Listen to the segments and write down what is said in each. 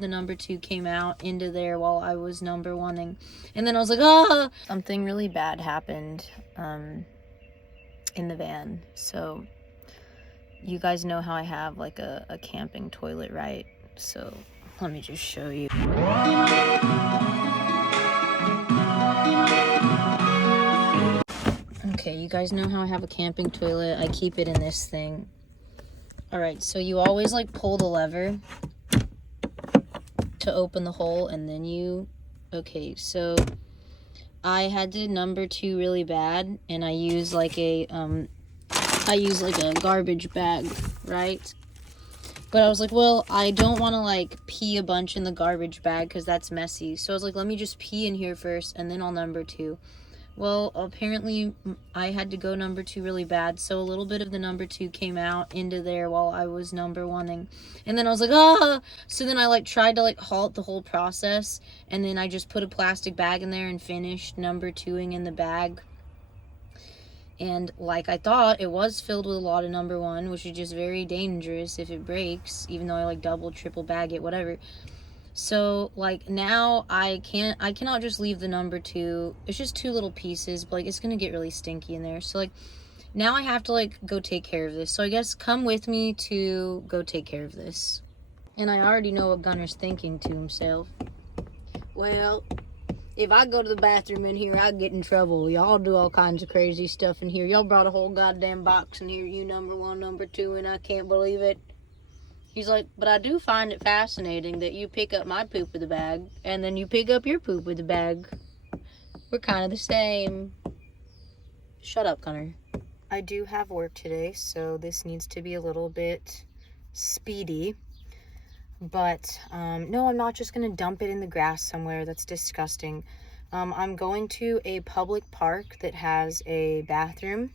The number 2 came out into there while I was number 1ing. And then I was like, ah! Something really bad happened in the van. So you guys know how I have like a camping toilet, right? So let me just show you. Okay, you guys know how I have a camping toilet. I keep it in this thing. Alright, so you always like pull the lever to open the hole, and then you... Okay, so I had to number 2 really bad, and I use like a garbage bag, right? But I was like, well, I don't want to like pee a bunch in the garbage bag because that's messy. So I was like, let me just pee in here first, and then I'll number 2. Well, apparently I had to go number 2 really bad, so a little bit of the number 2 came out into there while I was number 1ing. And then I was like, ah! So then I like tried to like halt the whole process, and then I just put a plastic bag in there and finished number 2ing in the bag. And like I thought, it was filled with a lot of number 1, which is just very dangerous if it breaks, even though I like double, triple bag it, whatever. So like now I cannot just leave the number 2. It's just 2 little pieces, but like it's gonna get really stinky in there. So like now I have to like go take care of this. So I guess come with me to go take care of this. And I already know what Gunner's thinking to himself. Well, if I go to the bathroom in here, I get in trouble. Y'all do all kinds of crazy stuff in here. Y'all brought a whole goddamn box in here, you number 1, number 2, and I can't believe it. He's like, but I do find it fascinating that you pick up my poop with a bag, and then you pick up your poop with a bag. We're kind of the same. Shut up, Gunner. I do have work today, so this needs to be a little bit speedy. But, no, I'm not just going to dump it in the grass somewhere. That's disgusting. I'm going to a public park that has a bathroom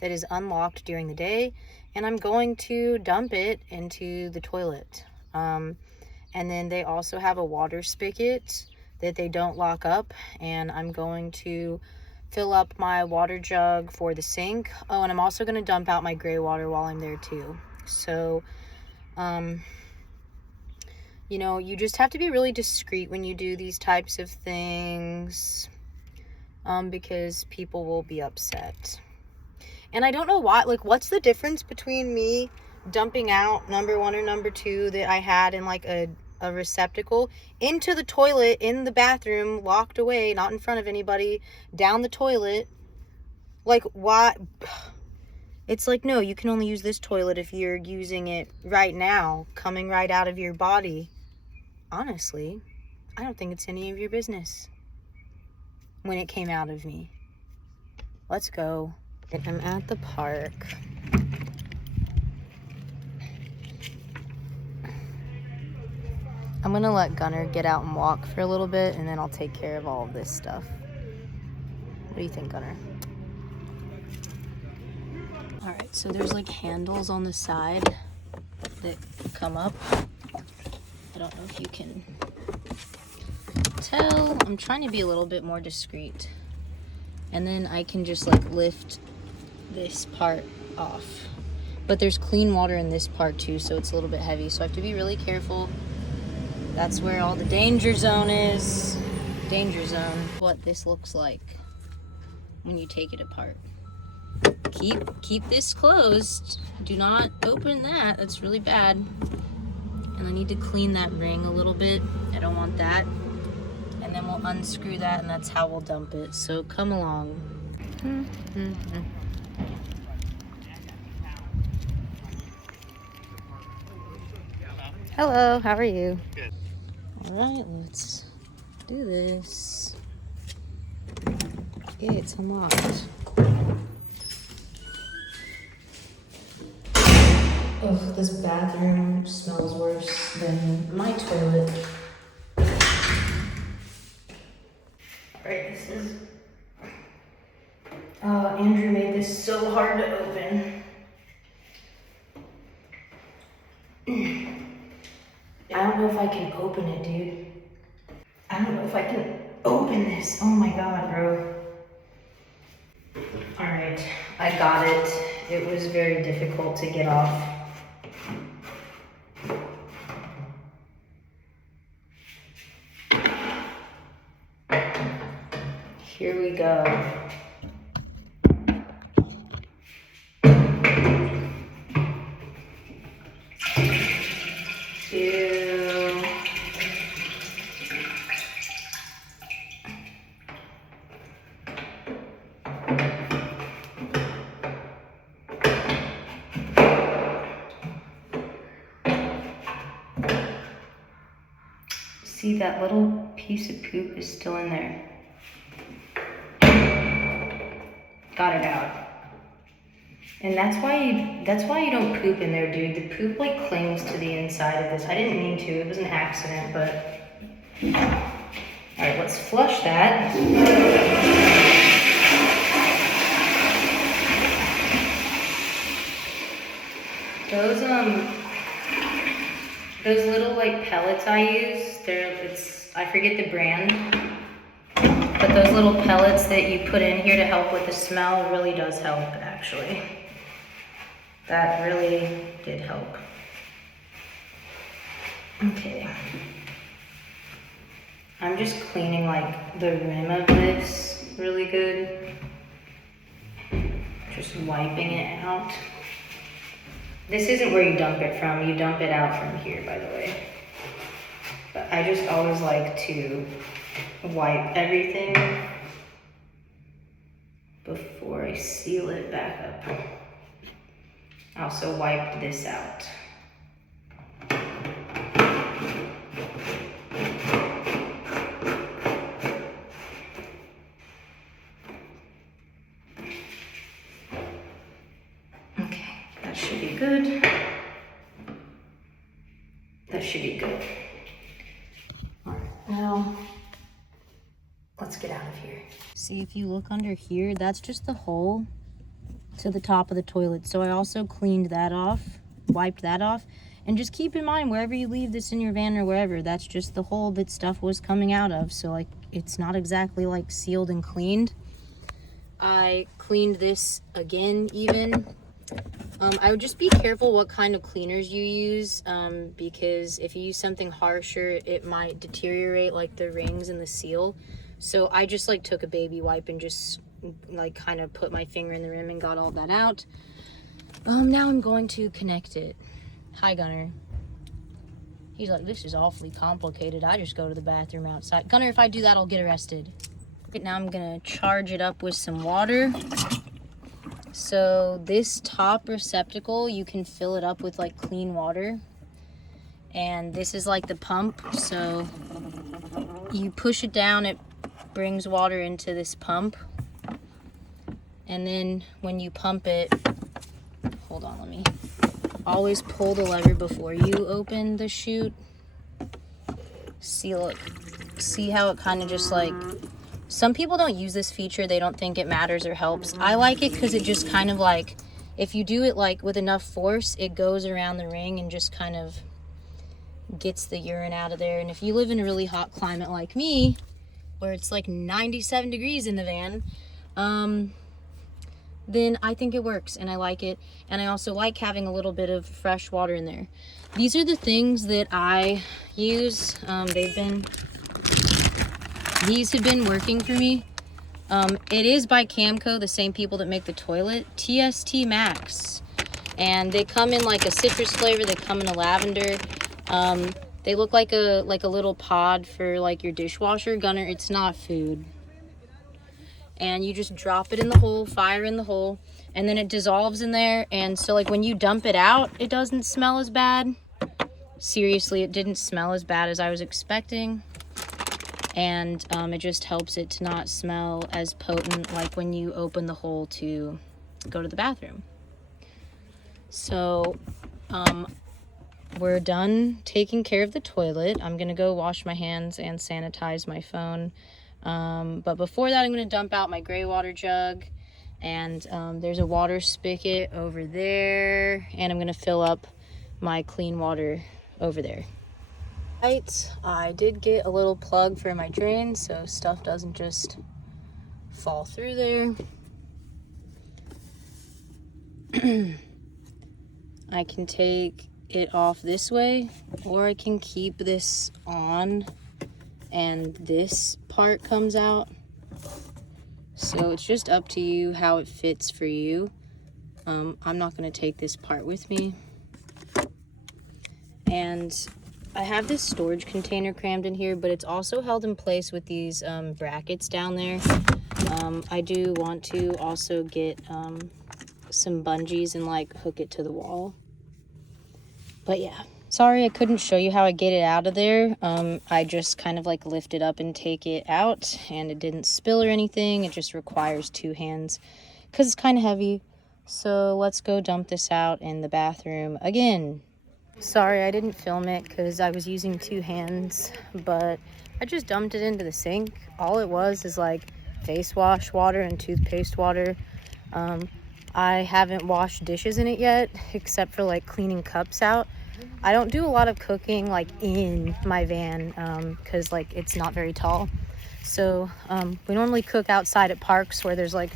that is unlocked during the day, and I'm going to dump it into the toilet. And then they also have a water spigot that they don't lock up, and I'm going to fill up my water jug for the sink. Oh, and I'm also going to dump out my gray water while I'm there too. So, you know, you just have to be really discreet when you do these types of things, because people will be upset. And I don't know why, like, what's the difference between me dumping out number 1 or number 2 that I had in, like, a receptacle into the toilet in the bathroom, locked away, not in front of anybody, down the toilet? Like, why? It's like, no, you can only use this toilet if you're using it right now, coming right out of your body. Honestly, I don't think it's any of your business when it came out of me. Let's go. I'm at the park. I'm gonna let Gunner get out and walk for a little bit, and then I'll take care of all of this stuff. What do you think, Gunner? Alright, so there's like handles on the side that come up. I don't know if you can tell. I'm trying to be a little bit more discreet. And then I can just like lift this part off. But there's clean water in this part too, so it's a little bit heavy. So I have to be really careful. That's where all the danger zone is. Danger zone. What this looks like when you take it apart. Keep this closed. Do not open that. That's really bad. And I need to clean that ring a little bit. I don't want that. And then we'll unscrew that, and that's how we'll dump it. So come along. Hello, how are you? Good. All right, let's do this. Okay, it's unlocked. Oh, this bathroom smells worse than my toilet. Alright, this is... Andrew made this so hard to open. I don't know if I can open it, dude. I don't know if I can open this. Oh my god, bro. Alright, I got it. It was very difficult to get off. Here we go. See, that little piece of poop is still in there. Got it out. And that's why you don't poop in there, dude. The poop like clings to the inside of this. I didn't mean to, it was an accident, but. All right, let's flush that. Those little like pellets I use, I forget the brand, but those little pellets that you put in here to help with the smell really does help, actually. That really did help. Okay. I'm just cleaning like the rim of this really good. Just wiping it out. This isn't where you dump it from. You dump it out from here, by the way. But I just always like to wipe everything before I seal it back up. I also wiped this out. Should be good. That should be good. All right, now let's get out of here. See, if you look under here, that's just the hole to the top of the toilet. So I also cleaned that off, wiped that off, and just keep in mind wherever you leave this in your van or wherever, that's just the hole that stuff was coming out of. So like, it's not exactly like sealed and cleaned. I cleaned this again even. I would just be careful what kind of cleaners you use, because if you use something harsher, it might deteriorate like the rings and the seal. So I just like took a baby wipe and just like kind of put my finger in the rim and got all that out. Now I'm going to connect it. Hi, Gunner. He's like, this is awfully complicated. I just go to the bathroom outside. Gunner, if I do that, I'll get arrested. Okay, now I'm gonna charge it up with some water. So this top receptacle, you can fill it up with like clean water. And this is like the pump. So you push it down, it brings water into this pump. And then when you pump it, hold on, let me always pull the lever before you open the chute. See how it kind of just like, some people don't use this feature. They don't think it matters or helps. I like it because it just kind of like, if you do it like with enough force, it goes around the ring and just kind of gets the urine out of there. And if you live in a really hot climate like me, where it's like 97 degrees in the van, then I think it works and I like it. And I also like having a little bit of fresh water in there. These are the things that I use. These have been working for me. It is by Camco, the same people that make the toilet. TST Max. And they come in like a citrus flavor. They come in a lavender. They look like a little pod for like your dishwasher. Gunner, it's not food. And you just drop it in the hole, fire in the hole, and then it dissolves in there. And so like when you dump it out, it doesn't smell as bad. Seriously, it didn't smell as bad as I was expecting. And it just helps it to not smell as potent like when you open the hole to go to the bathroom. So we're done taking care of the toilet. I'm gonna go wash my hands and sanitize my phone. But before that, I'm gonna dump out my gray water jug, and there's a water spigot over there, and I'm gonna fill up my clean water over there. Right, I did get a little plug for my drain so stuff doesn't just fall through there. I can take it off this way, or I can keep this on and this part comes out. So it's just up to you how it fits for you. I'm not going to take this part with me. And I have this storage container crammed in here, but it's also held in place with these brackets down there. I do want to also get some bungees and like hook it to the wall. But yeah, sorry I couldn't show you how I get it out of there. I just kind of like lift it up and take it out, and it didn't spill or anything. It just requires 2 hands because it's kind of heavy. So let's go dump this out in the bathroom again. Sorry I didn't film it because I was using 2 hands, but I just dumped it into the sink. All it was is like face wash water and toothpaste water. I haven't washed dishes in it yet, except for like cleaning cups out. I don't do a lot of cooking like in my van because like it's not very tall. So we normally cook outside at parks where there's like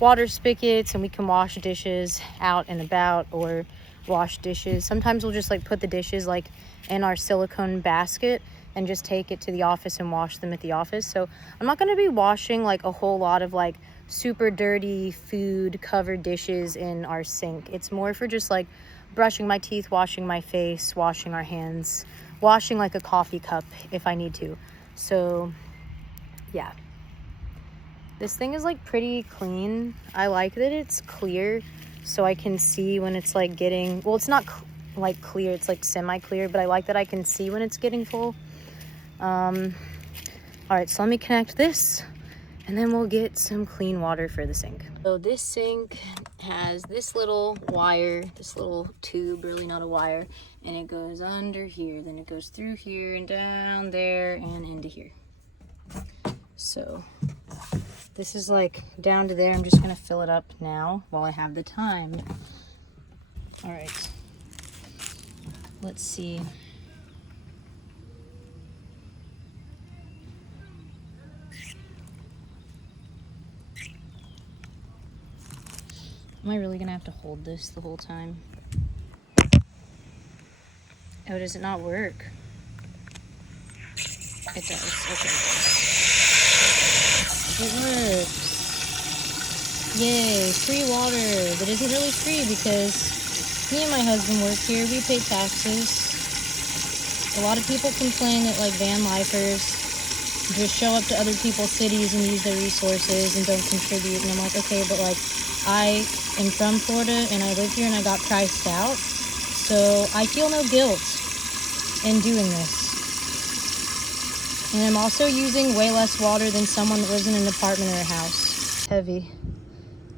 water spigots and we can wash dishes out and about, or wash dishes. Sometimes we'll just like put the dishes like in our silicone basket and just take it to the office and wash them at the office. So I'm not going to be washing like a whole lot of like super dirty food covered dishes in our sink. It's more for just like brushing my teeth, washing my face, washing our hands, washing like a coffee cup if I need to. So yeah, this thing is like pretty clean. I like that it's clear, so I can see when it's like getting, well, it's not like clear, it's like semi-clear, but I like that I can see when it's getting full. All right, so let me connect this and then we'll get some clean water for the sink. So this sink has this little wire, this little tube, really not a wire, and it goes under here, then it goes through here and down there and into here. So this is like down to there. I'm just gonna fill it up now while I have the time. All right, let's see. Am I really gonna have to hold this the whole time? Oh, does it not work? It does. Okay, it works. Yay, free water. But isn't really free because me and my husband work here. We pay taxes. A lot of people complain that like van lifers just show up to other people's cities and use their resources and don't contribute. And I'm like, okay, but like I am from Florida and I live here and I got priced out. So I feel no guilt in doing this. And I'm also using way less water than someone that lives in an apartment or a house. Heavy.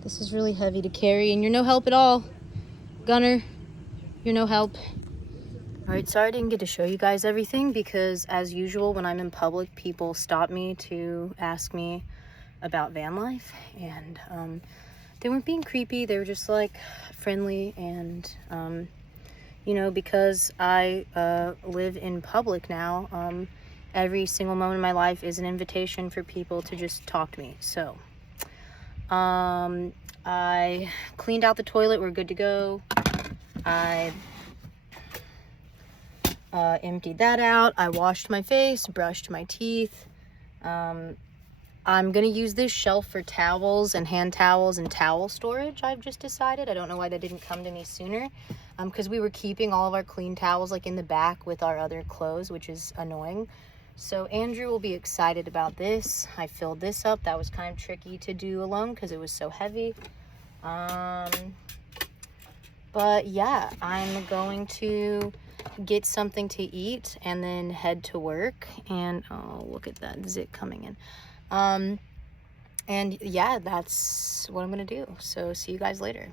This is really heavy to carry, and you're no help at all. Gunner, you're no help. All right, sorry I didn't get to show you guys everything because as usual, when I'm in public, people stop me to ask me about van life, and they weren't being creepy. They were just like friendly, and you know, because I live in public now, every single moment of my life is an invitation for people to just talk to me. So I cleaned out the toilet. We're good to go. I emptied that out. I washed my face, brushed my teeth. I'm gonna use this shelf for towels and hand towels and towel storage, I've just decided. I don't know why that didn't come to me sooner, because we were keeping all of our clean towels like in the back with our other clothes, which is annoying. So Andrew will be excited about this. I filled this up. That was kind of tricky to do alone because it was so heavy. But yeah, I'm going to get something to eat and then head to work. And oh, look at that zit coming in. And yeah, that's what I'm gonna do. So see you guys later.